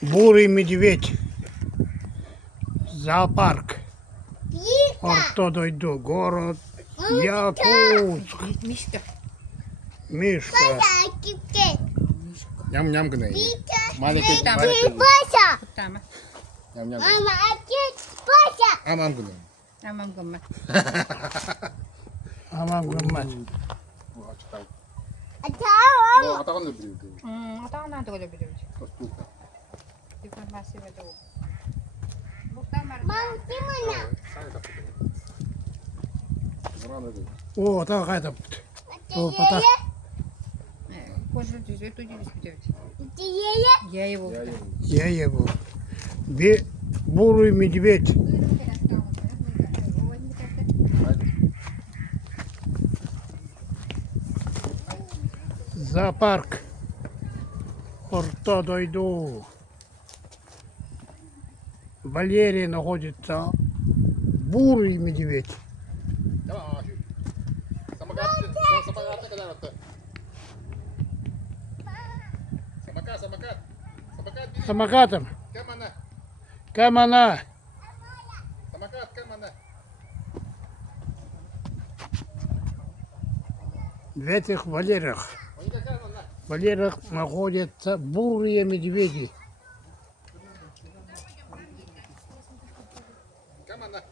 Бурый медведь. Зоопарк. Ортодойду. Город Якутск. Мишка. Мишка. Ням-ням гне. Маленький, Маленький. Тама. Ням-ням. А Амам гне. Амам гамма. Амам гаммат. Атаган да билди. Атаанаа төгөлө билүүч. Информаци байдаг. Бухтамар. О, так это. О, пота. Кожу düzüyor, tuju düzüyor. Я его. Я его. Бурый медведь. Зоопарк. Ортодойду. В Валерии находится бурый медведь. Самокатом. Камана. В этих вольерах находятся бурые медведи. Камана.